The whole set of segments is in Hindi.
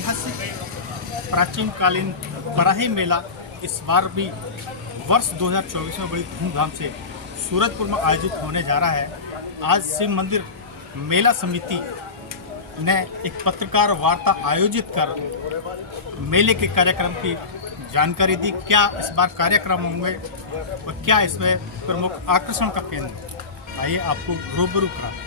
ऐतिहासिक प्राचीन कालीन बराही मेला इस बार भी वर्ष 2024 में बड़ी धूमधाम से सूरजपुर में आयोजित होने जा रहा है। आज शिव मंदिर मेला समिति ने एक पत्रकार वार्ता आयोजित कर मेले के कार्यक्रम की जानकारी दी। क्या इस बार कार्यक्रम होंगे और क्या इसमें प्रमुख आकर्षण का केंद्र, आइए आपको रूबरू करा।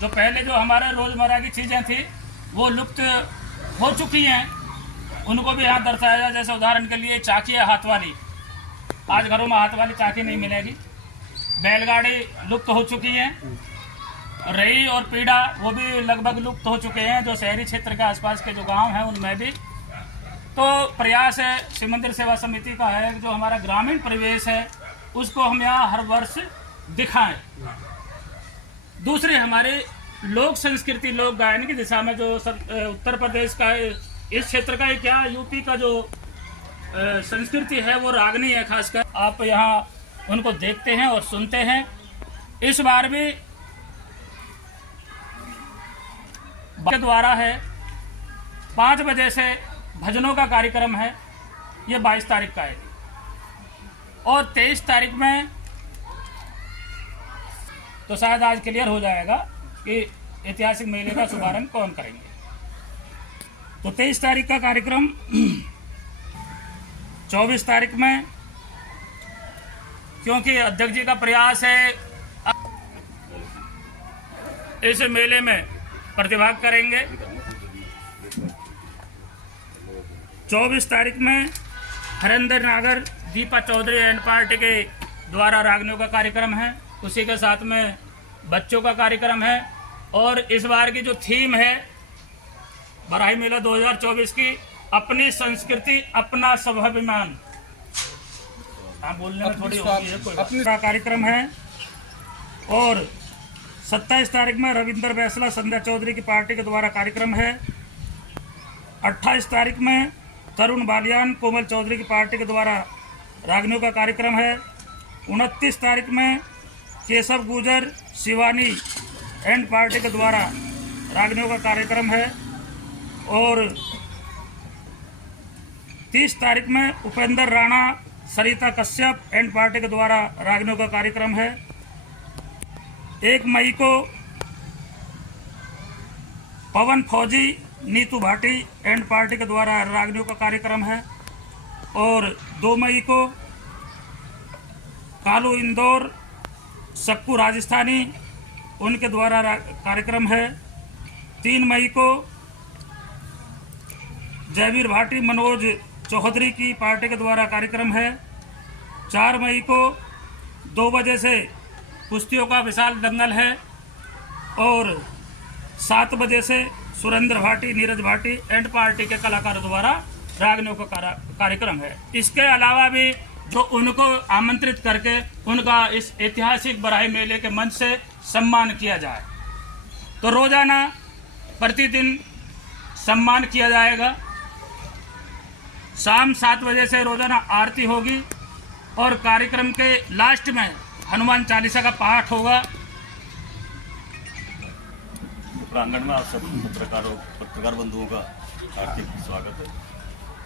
जो पहले जो हमारे रोज़मर्रा की चीज़ें थी वो लुप्त हो चुकी हैं, उनको भी यहाँ दर्शाया जाए। जैसे उदाहरण के लिए चाकी है हाथ वाली, आज घरों में हाथ वाली चाकी नहीं मिलेगी। बैलगाड़ी लुप्त हो चुकी हैं। रई और पीढ़ा वो भी लगभग लुप्त हो चुके हैं। जो शहरी क्षेत्र के आसपास के जो गांव हैं उनमें भी तो प्रयास है शिव मंदिर सेवा समिति का है जो हमारा ग्रामीण परिवेश है उसको हम यहाँ हर वर्ष दिखाएं। दूसरे हमारे लोक संस्कृति लोक गायन की दिशा में जो उत्तर प्रदेश का इस क्षेत्र का क्या यूपी का जो संस्कृति है वो रागनी है, खासकर आप यहाँ उनको देखते हैं और सुनते हैं। इस बार भी के द्वारा है 5 बजे से भजनों का कार्यक्रम है, ये 22 तारीख का है और 23 तारीख में तो शायद आज क्लियर हो जाएगा कि ऐतिहासिक मेले का शुभारंभ कौन करेंगे। तो 23 तारीख का कार्यक्रम 24 तारीख में, क्योंकि अध्यक्ष जी का प्रयास है इस मेले में प्रतिभाग करेंगे। 24 तारीख में हरिंदर नागर दीपा चौधरी एंड पार्टी के द्वारा रागनियों का कार्यक्रम है, उसी के साथ में बच्चों का कार्यक्रम है। और इस बार की जो थीम है बराही मेला 2024 की, अपनी संस्कृति अपना स्वाभिमान, बोलने में थोड़ी होती है कोई का कार्यक्रम है। और 27 तारीख में रविंदर बैसला संध्या चौधरी की पार्टी के द्वारा कार्यक्रम है। 28 तारीख में तरुण बालियान कोमल चौधरी की पार्टी के द्वारा रागनियों का कार्यक्रम है। 29 तारीख में केशव गुजर शिवानी एंड पार्टी के द्वारा रागनियों का कार्यक्रम है। और 30 तारीख में उपेंद्र राणा सरिता कश्यप एंड पार्टी के द्वारा रागनियों का कार्यक्रम है। 1 मई को पवन फौजी नीतू भाटी एंड पार्टी के द्वारा रागनियों का कार्यक्रम है। और 2 मई को कालू इंदौर सक्कू राजस्थानी उनके द्वारा कार्यक्रम है। 3 मई को जयवीर भाटी मनोज चौधरी की पार्टी के द्वारा कार्यक्रम है। 4 मई को 2 बजे से कुश्तियों का विशाल दंगल है। और 7 बजे से सुरेंद्र भाटी नीरज भाटी एंड पार्टी के कलाकारों द्वारा रागनियों का कार्यक्रम है। इसके अलावा भी जो उनको आमंत्रित करके उनका इस ऐतिहासिक बराही मेले के मंच से सम्मान किया जाए। तो रोजाना प्रतिदिन सम्मान किया जाएगा। शाम 7 बजे से रोजाना आरती होगी और कार्यक्रम के लास्ट में हनुमान चालीसा का पाठ होगा। प्रांगण में आप सब पत्रकार बंधुओं का हार्दिक स्वागत है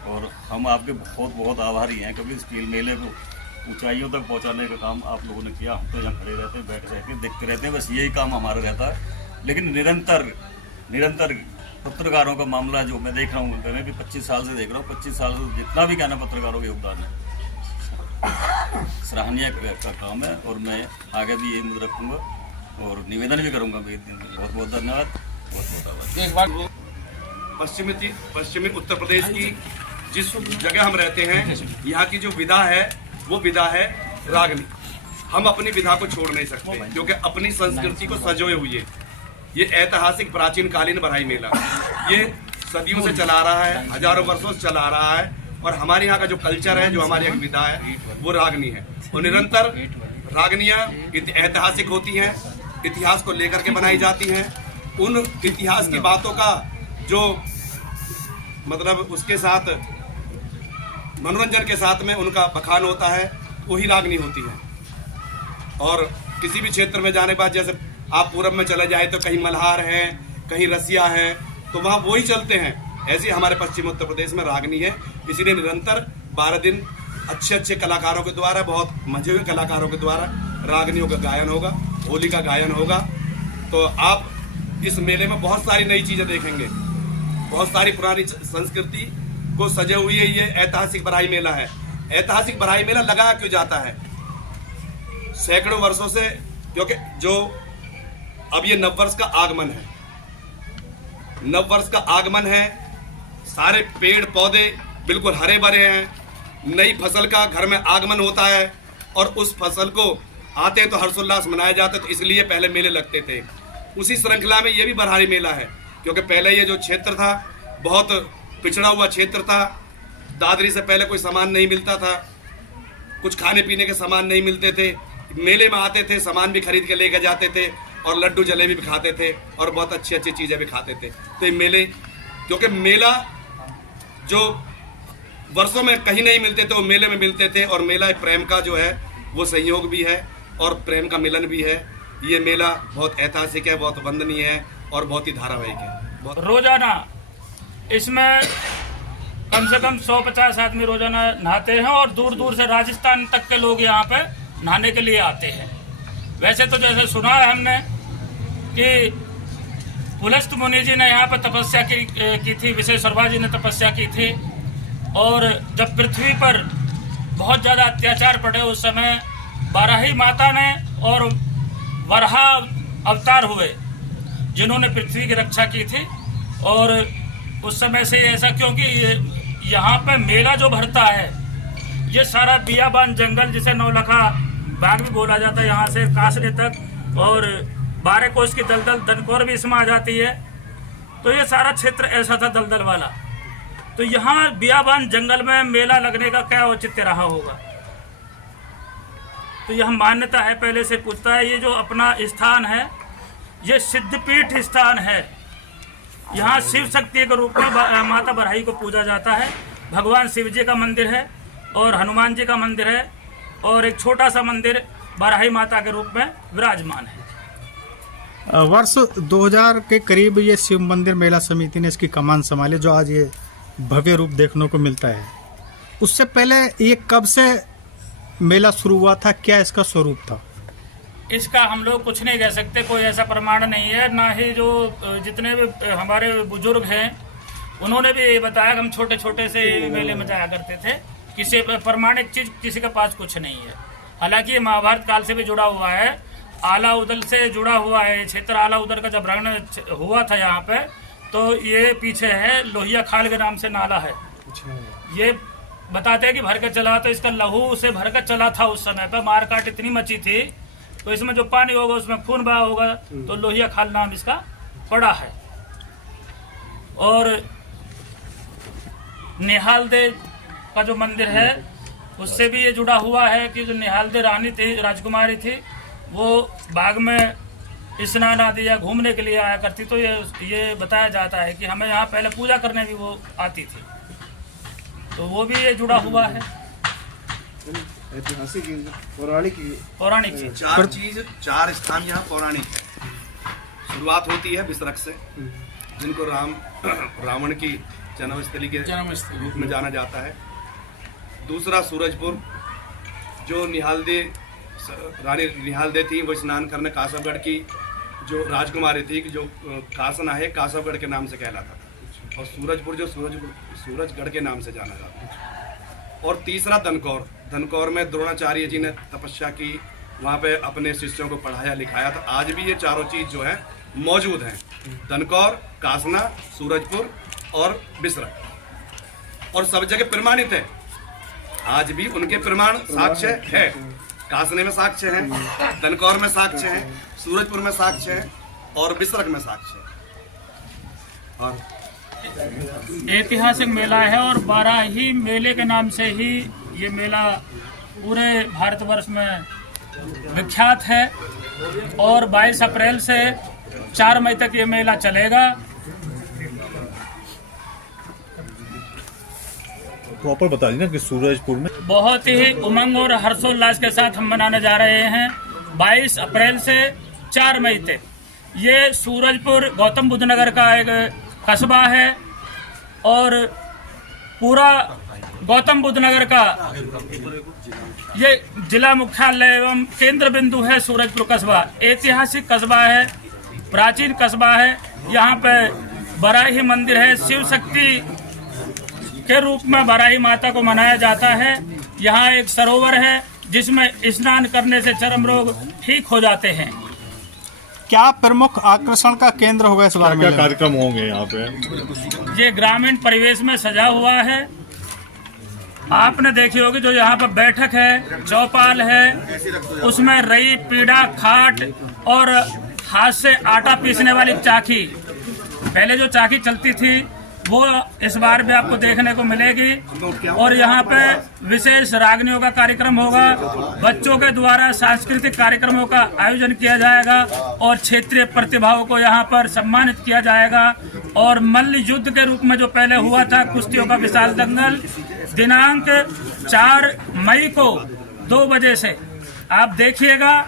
और हम आपके बहुत बहुत आभारी हैं, क्योंकि इस मेले को ऊंचाइयों तक पहुंचाने का काम आप लोगों ने किया। हम तो यहाँ खड़े रहते हैं, बैठ रहते हैं, देखते रहते हैं, बस यही काम हमारा रहता है। लेकिन निरंतर पत्रकारों का मामला जो मैं देख रहा हूँ, मैं भी 25 साल से देख रहा हूँ, 25 साल से जितना भी कहना पत्रकारों का योगदान है सराहनीय का काम है और मैं आगे भी यही रखूँगा और निवेदन भी करूँगा। बहुत बहुत धन्यवाद, बहुत बहुत आभार। पश्चिमी उत्तर प्रदेश की जिस जगह हम रहते हैं, यहाँ की जो विधा है वो विधा है रागनी। हम अपनी विधा को छोड़ नहीं सकते क्योंकि अपनी संस्कृति को सजोए हुए ये ऐतिहासिक प्राचीन कालीन बराही मेला ये सदियों से चला रहा है, हजारों वर्षों से चला रहा है और हमारे यहाँ का जो कल्चर है, जो हमारी यहाँ की विधा है, वो रागनी है। और निरंतर रागनियाँ ऐतिहासिक होती हैं, इतिहास को लेकर के बनाई जाती हैं। उन इतिहास की बातों का जो मतलब उसके साथ मनोरंजन के साथ में उनका बखान होता है, वही रागनी होती है। और किसी भी क्षेत्र में जाने के बाद, जैसे आप पूरब में चले जाए तो कहीं मल्हार हैं, कहीं रसिया है, तो वहाँ वही चलते हैं। ऐसे हमारे पश्चिम उत्तर प्रदेश में रागनी है। इसीलिए निरंतर 12 दिन अच्छे अच्छे कलाकारों के द्वारा, बहुत मजे हुए कलाकारों के द्वारा रागनियों का गायन होगा, होली का गायन होगा। तो आप इस मेले में बहुत सारी नई चीज़ें देखेंगे, बहुत सारी पुरानी संस्कृति को सजे हुई है। ये ऐतिहासिक बराई मेला है। ऐतिहासिक बराई मेला लगाया क्यों जाता है? सैकड़ों वर्षों से, क्योंकि जो अब ये नववर्ष का आगमन है, नववर्ष का आगमन है, सारे पेड़ पौधे बिल्कुल हरे भरे हैं, नई फसल का घर में आगमन होता है और उस फसल को आते तो हर्षोल्लास मनाया जाता है। तो इसलिए पहले मेले लगते थे। उसी श्रृंखला में ये भी बरहारी मेला है, क्योंकि पहले ये जो क्षेत्र था बहुत पिछड़ा हुआ क्षेत्र था। दादरी से पहले कोई सामान नहीं मिलता था, कुछ खाने पीने के सामान नहीं मिलते थे। मेले में आते थे, सामान भी खरीद के लेकर जाते थे और लड्डू जलेबी भी खाते थे और बहुत अच्छी अच्छी चीज़ें भी खाते थे। तो ये मेले, क्योंकि मेला जो वर्षों में कहीं नहीं मिलते थे, वो मेले में मिलते थे। और मेला प्रेम का जो है वो संयोग भी है और प्रेम का मिलन भी है। ये मेला बहुत ऐतिहासिक है, बहुत वंदनीय है और बहुत ही धारावाहिक है। रोजाना इसमें कम से कम 150 आदमी रोजाना नहाते हैं और दूर दूर से राजस्थान तक के लोग यहाँ पे नहाने के लिए आते हैं। वैसे तो जैसे सुना है हमने कि पुलस्त मुनि जी ने यहाँ पर तपस्या की थी, विश्वेश्वरबा जी ने तपस्या की थी। और जब पृथ्वी पर बहुत ज़्यादा अत्याचार पड़े उस समय बाराही माता ने और वराह अवतार हुए जिन्होंने पृथ्वी की रक्षा की थी। और उस समय से ऐसा, क्योंकि यहाँ पे मेला जो भरता है ये सारा बियाबान जंगल, जिसे नौलखा बाग भी बोला जाता है, यहाँ से कासरे तक और 12 कोस की दलदल दनकौर भी इसमें आ जाती है। तो ये सारा क्षेत्र ऐसा था दलदल वाला। तो यहाँ बियाबान जंगल में मेला लगने का क्या औचित्य रहा होगा? तो यह मान्यता है, पहले से पूछता है। ये जो अपना स्थान है ये सिद्धपीठ स्थान है। यहाँ शिव शक्ति के रूप में माता बरहाई को पूजा जाता है। भगवान शिव जी का मंदिर है और हनुमान जी का मंदिर है और एक छोटा सा मंदिर बरहाई माता के रूप में विराजमान है। वर्ष 2000 के करीब ये शिव मंदिर मेला समिति ने इसकी कमान संभाली, जो आज ये भव्य रूप देखने को मिलता है। उससे पहले ये कब से मेला शुरू हुआ था, क्या इसका स्वरूप था? इसका हम लोग कुछ नहीं कह सकते, कोई ऐसा प्रमाण नहीं है। ना ही जो जितने भी हमारे बुजुर्ग हैं उन्होंने भी ये बताया कि हम छोटे छोटे से मेले में जाया करते थे। किसी प्रमाणिक चीज किसी के पास कुछ नहीं है। हालांकि ये महाभारत काल से भी जुड़ा हुआ है, आला उदल से जुड़ा हुआ है क्षेत्र। आला उदल का जब रण हुआ था यहाँ पे, तो ये पीछे है लोहिया खाल के नाम से नाला है। ये बताते हैं कि भर कर चला, तो इसका लहू से भर कर चला था। उस समय पर मारकाट इतनी मची थी, तो इसमें जो पानी होगा उसमें खून बहा होगा, तो लोहिया खाल नाम इसका पड़ा है। और निहाल दे का जो मंदिर है उससे भी ये जुड़ा हुआ है कि जो निहाल दे रानी थी, राजकुमारी थी, वो बाग में स्नान आदि या घूमने के लिए आया करती। तो ये बताया जाता है कि हमें यहाँ पहले पूजा करने भी वो आती थी। तो वो भी ये जुड़ा हुआ है, ऐतिहासिक पौराणिक चीज। चार स्थान यहाँ पौराणिक है। शुरुआत होती है बिसरख से, जिनको रावण की जन्मस्थली के रूप में जाना जाता है। दूसरा सूरजपुर, जो निहालदे रानी निहालदे थी, वो स्नान करने कासवगढ़ की जो राजकुमारी थी, कि जो कासना है कासवगढ़ के नाम से कहलाता था। और सूरजपुर जो सूरजगढ़ के नाम से जाना जाता है। और तीसरा दनकौर, दनकौर में द्रोणाचार्य जी ने तपस्या की, वहाँ पे अपने शिष्यों को पढ़ाया लिखाया। तो आज भी ये चारों चीज़ जो है मौजूद हैं, दनकौर, कासना, सूरजपुर और बिसरख। और सब जगह प्रमाणित है, आज भी उनके प्रमाण साक्ष्य है। कासने में साक्ष्य है, दनकौर में साक्ष्य है, सूरजपुर में साक्ष्य है और बिसरख में साक्ष्य है। और ऐतिहासिक मेला है और बाराही मेले के नाम से ही ये मेला पूरे भारतवर्ष में विख्यात है। और 22 अप्रैल से 4 मई तक ये मेला चलेगा। प्रॉपर बता दी ना कि सूरजपुर में बहुत ही उमंग और हर्षोल्लास के साथ हम मनाने जा रहे हैं 22 अप्रैल से 4 मई तक। ये सूरजपुर गौतम बुद्ध नगर का एक कस्बा है और पूरा गौतम बुद्ध नगर का ये जिला मुख्यालय एवं केंद्र बिंदु है। सूरजपुर कस्बा ऐतिहासिक कस्बा है, प्राचीन कस्बा है। यहाँ पे बराही मंदिर है, शिव शक्ति के रूप में बराही माता को मनाया जाता है। यहाँ एक सरोवर है जिसमें स्नान करने से चर्म रोग ठीक हो जाते हैं। क्या प्रमुख आकर्षण का केंद्र होगा इस बार क्या में? कार्यक्रम होंगे यहाँ पे? ये ग्रामीण परिवेश में सजा हुआ है। आपने देखी होगी जो यहाँ पर बैठक है, चौपाल है, उसमें रई, पीड़ा, खाट और हाथ से आटा पीसने वाली चाकी, पहले जो चाकी चलती थी वो इस बार भी आपको देखने को मिलेगी। और यहाँ पे विशेष रागनियों का कार्यक्रम होगा। बच्चों के द्वारा सांस्कृतिक कार्यक्रमों का आयोजन किया जाएगा और क्षेत्रीय प्रतिभाओं को यहाँ पर सम्मानित किया जाएगा। और मल्ल युद्ध के रूप में जो पहले हुआ था, कुश्तियों का विशाल दंगल, दिनांक 4 मई को 2 बजे से आप देखिएगा,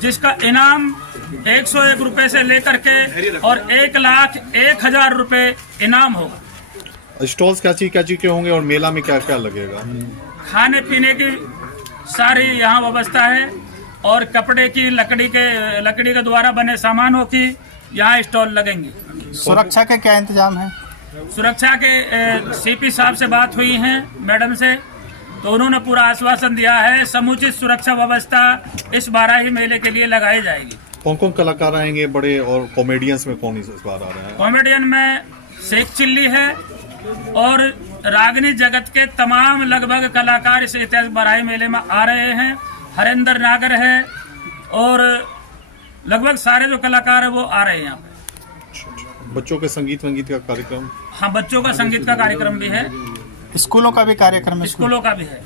जिसका इनाम 101 रुपए से लेकर के और 1,01,000 रुपए इनाम होगा। स्टॉल्स क्या चीज के होंगे और मेला में क्या क्या लगेगा? खाने पीने की सारी यहाँ व्यवस्था है और कपड़े की, लकड़ी के द्वारा बने सामानों की यहाँ स्टॉल लगेंगे। सुरक्षा के क्या इंतजाम है? सुरक्षा के सीपी साहब से बात हुई है मैडम से, तो उन्होंने पूरा आश्वासन दिया है समुचित सुरक्षा व्यवस्था इस बाराही मेले के लिए लगाई जाएगी। कौन कौन कलाकार आएंगे बड़े, और कॉमेडियंस में कौन इस बार आ रहे हैं? कॉमेडियन में शेख चिल्ली है और रागनी जगत के तमाम लगभग कलाकार इस ऐतिहासिक बाराही मेले में आ रहे हैं। हरेंद्र नागर है और लगभग सारे जो कलाकार है वो आ रहे हैं यहाँ पे। बच्चों के संगीत का कार्यक्रम? हाँ, बच्चों का संगीत का कार्यक्रम भी है, स्कूलों का भी कार्यक्रम है? स्कूलों का भी है।